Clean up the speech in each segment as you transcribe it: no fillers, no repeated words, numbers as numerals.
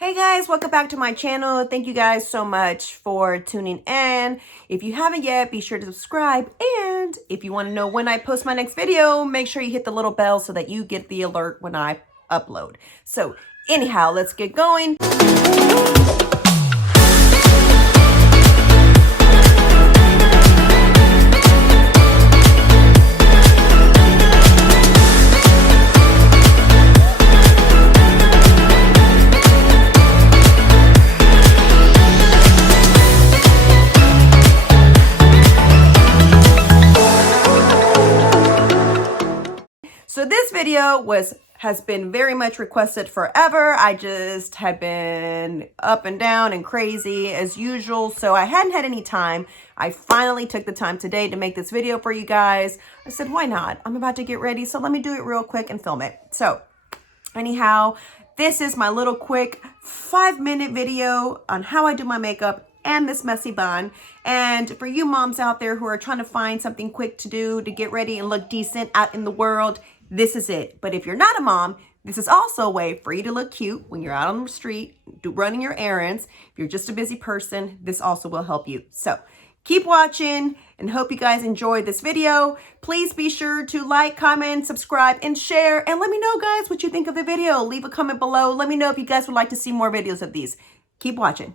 Hey guys, welcome back to my channel. Thank you guys so much for tuning in. If you haven't yet, be sure to subscribe. And if you want to know when I post my next video, make sure you hit the little bell so that you get the alert when I upload. So anyhow, let's get going. So this video has been very much requested forever. I just had been up and down and crazy as usual, so I hadn't had any time. I finally took the time today to make this video for you guys. I said, why not? I'm about to get ready, so let me do it real quick and film it. So anyhow, this is my little quick 5-minute video on how I do my makeup and this messy bun. And for you moms out there who are trying to find something quick to do to get ready and look decent out in the world, this is it. But if you're not a mom, this is also a way for you to look cute when you're out on the street, running your errands. If you're just a busy person, this also will help you. So keep watching and hope you guys enjoyed this video. Please be sure to like, comment, subscribe, and share. And let me know, guys, what you think of the video. Leave a comment below. Let me know if you guys would like to see more videos of these. Keep watching.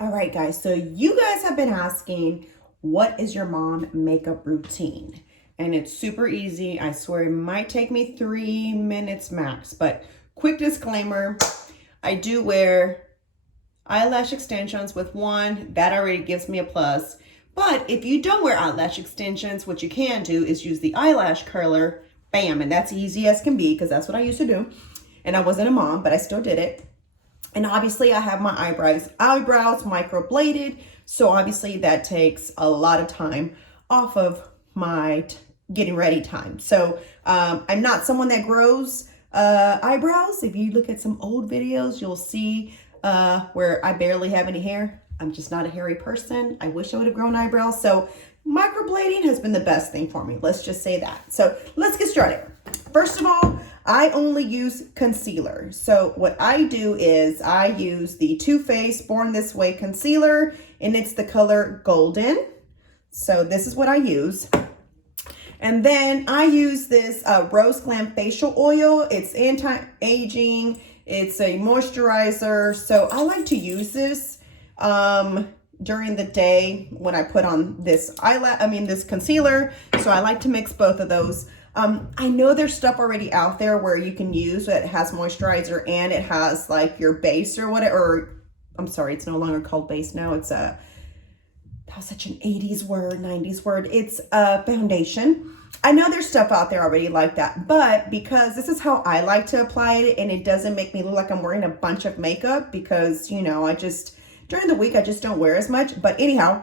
All right, guys. So you guys have been asking, what is your mom makeup routine? And it's super easy. I swear it might take me 3 minutes max, but quick disclaimer, I do wear eyelash extensions with one. That already gives me a plus. But if you don't wear eyelash extensions, what you can do is use the eyelash curler, bam, and that's easy as can be because that's what I used to do. And I wasn't a mom, but I still did it. And obviously I have my eyebrows microbladed. So obviously that takes a lot of time off of my getting ready time. So I'm not someone that grows eyebrows. If you look at some old videos, you'll see where I barely have any hair. I'm just not a hairy person. I wish I would have grown eyebrows. So microblading has been the best thing for me. Let's just say that. So let's get started. First of all, I only use concealer. So what I do is I use the Too Faced Born This Way concealer, and it's the color Golden. So this is what I use. And then I use this Rose Glam facial oil. It's anti-aging. It's a moisturizer. So I like to use this during the day when I put on this this concealer. So I like to mix both of those. I know there's stuff already out there where you can use that has moisturizer and it has like your base or whatever. Or, I'm sorry, it's no longer called base now. It's that was such an 80s word, 90s word. It's a foundation. I know there's stuff out there already like that, but because this is how I like to apply it and it doesn't make me look like I'm wearing a bunch of makeup because, you know, during the week, I just don't wear as much. But anyhow,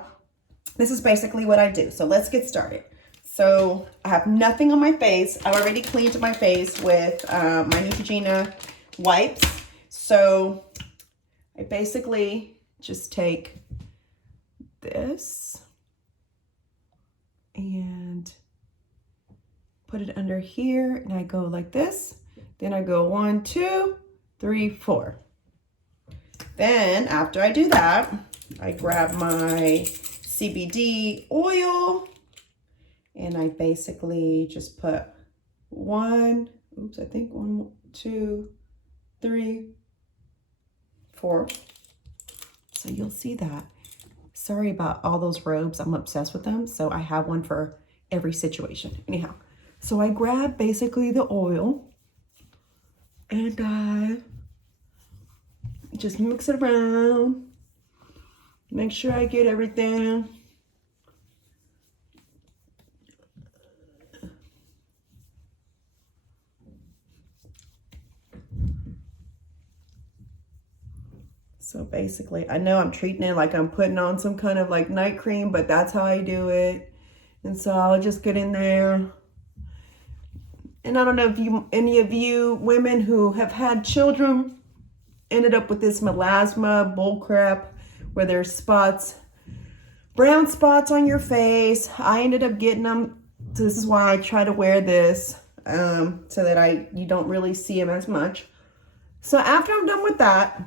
this is basically what I do. So let's get started. So I have nothing on my face. I already cleaned my face with my Neutrogena wipes. So I basically just take this and put it under here, and I go like this. Then I go 1, 2, 3, 4. Then after I do that, I grab my CBD oil and I basically just put 1, 2, 3, 4. So you'll see that. Sorry about all those robes. I'm obsessed with them. So I have one for every situation. Anyhow, so I grab basically the oil and I just mix it around. Make sure I get everything. So basically, I know I'm treating it like I'm putting on some kind of like night cream, but that's how I do it. And so I'll just get in there. And I don't know if any of you women who have had children ended up with this melasma bullcrap where there's spots, brown spots on your face. I ended up getting them. So this is why I try to wear this so that you don't really see them as much. So after I'm done with that,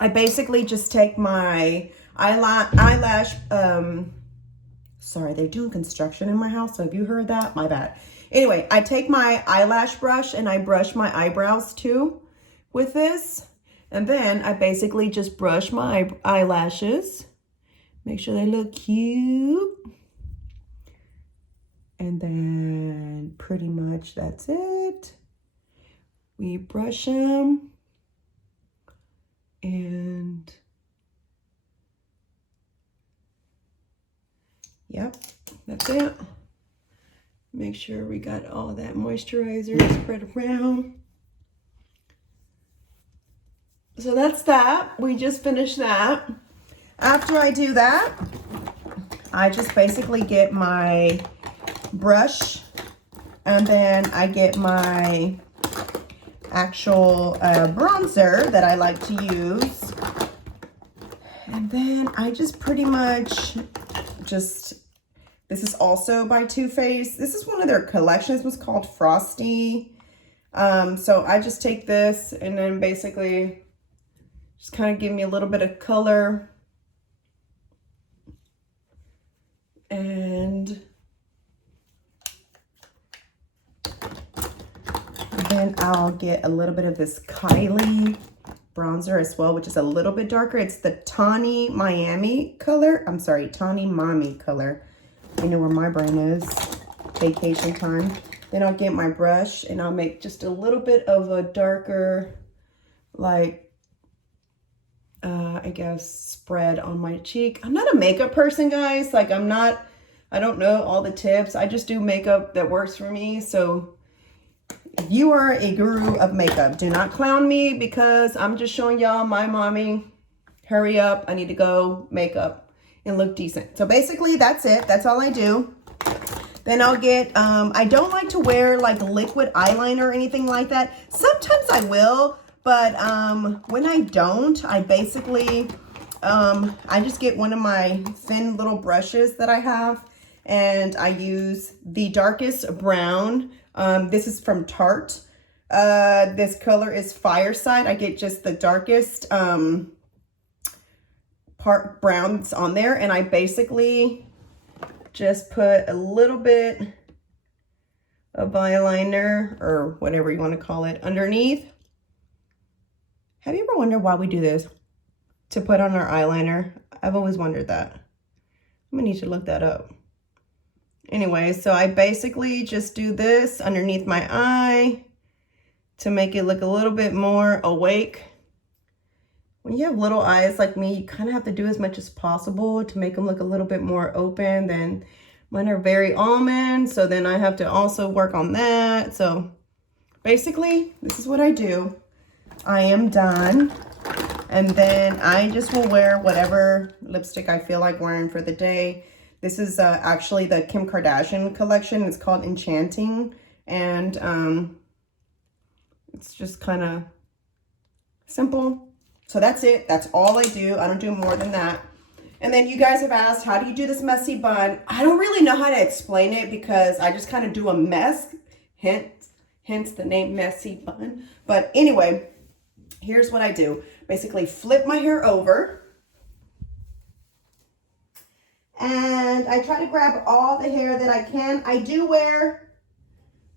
I basically just take my eyelash, sorry, they're doing construction in my house, so have you heard that? My bad. Anyway, I take my eyelash brush and I brush my eyebrows too with this. And then I basically just brush my eyelashes. Make sure they look cute. And then pretty much that's it. We brush them. And yep, that's it. Make sure we got all that moisturizer spread around. So that's that. We just finished that. After I do that, I just basically get my brush and then I get my actual bronzer that I like to use. And then I just pretty much just, this is also by Too Faced. This is one of their collections. It was called Frosty. So I just take this and then basically just kind of give me a little bit of color. And then I'll get a little bit of this Kylie bronzer as well, which is a little bit darker. It's the Tawny Miami color. I'm sorry, Tawny Mommy color. You know where my brain is. Vacation time. Then I'll get my brush and I'll make just a little bit of a darker, like, I guess, spread on my cheek. I'm not a makeup person, guys. Like, I don't know all the tips. I just do makeup that works for me. So if you are a guru of makeup, do not clown me because I'm just showing y'all my mommy. Hurry up. I need to go makeup and look decent. So basically that's it. That's all I do. Then I'll get, I don't like to wear like liquid eyeliner or anything like that. Sometimes I will, but when I don't, I basically, I just get one of my thin little brushes that I have and I use the darkest brown. This is from Tarte. This color is Fireside. I get just the darkest part brown that's on there, and I basically just put a little bit of eyeliner or whatever you want to call it underneath. Have you ever wondered why we do this? To put on our eyeliner? I've always wondered that. I'm gonna need to look that up. Anyway, so I basically just do this underneath my eye to make it look a little bit more awake. When you have little eyes like me, you kind of have to do as much as possible to make them look a little bit more open. Then mine are very almond, so then I have to also work on that. So basically, this is what I do. I am done. And then I just will wear whatever lipstick I feel like wearing for the day. This is actually the Kim Kardashian collection. It's called Enchanting. And it's just kind of simple. So that's it. That's all I do. I don't do more than that. And then you guys have asked, how do you do this messy bun? I don't really know how to explain it because I just kind of do a mess. Hence the name messy bun. But anyway, here's what I do. Basically flip my hair over. And I try to grab all the hair that I can. I do wear,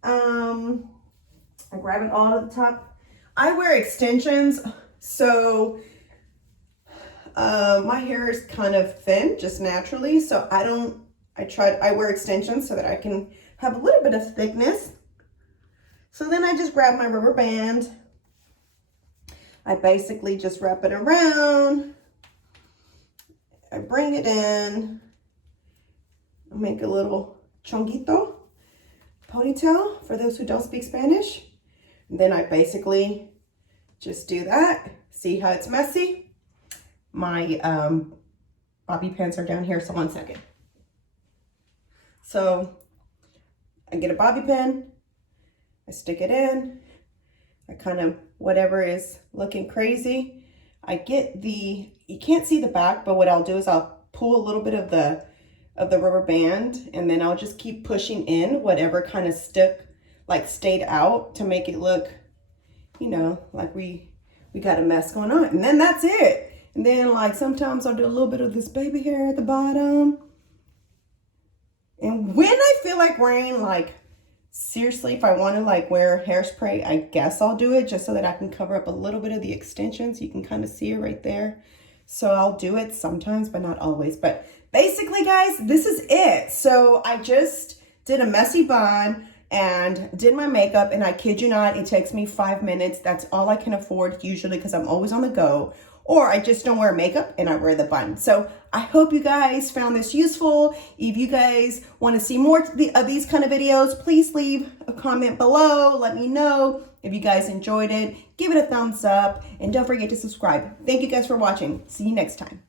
I grab it all at the top. I wear extensions, so my hair is kind of thin just naturally. So I wear extensions so that I can have a little bit of thickness. So then I just grab my rubber band. I basically just wrap it around. I bring it in. I make a little chonguito ponytail for those who don't speak Spanish. And then I basically just do that. See how it's messy? My bobby pins are down here, so 1 second. So I get a bobby pin, I stick it in, I kind of, whatever is looking crazy, I get you can't see the back, but what I'll do is I'll pull a little bit of the rubber band, and then I'll just keep pushing in whatever kind of stayed out to make it look, you know, like we we got a mess going on. And then that's it. And then like sometimes I'll do a little bit of this baby hair at the bottom. And when I feel like wearing, like, seriously, if I want to like wear hairspray, I guess I'll do it just so that I can cover up a little bit of the extensions. You can kind of see it right there. So I'll do it sometimes, but not always. But basically, guys, this is it. So I just did a messy bun and did my makeup, and I kid you not, it takes me 5 minutes. That's all I can afford usually because I'm always on the go. Or I just don't wear makeup and I wear the bun. So I hope you guys found this useful. If you guys want to see more of these kind of videos, please leave a comment below. Let me know if you guys enjoyed it. Give it a thumbs up and don't forget to subscribe. Thank you guys for watching. See you next time.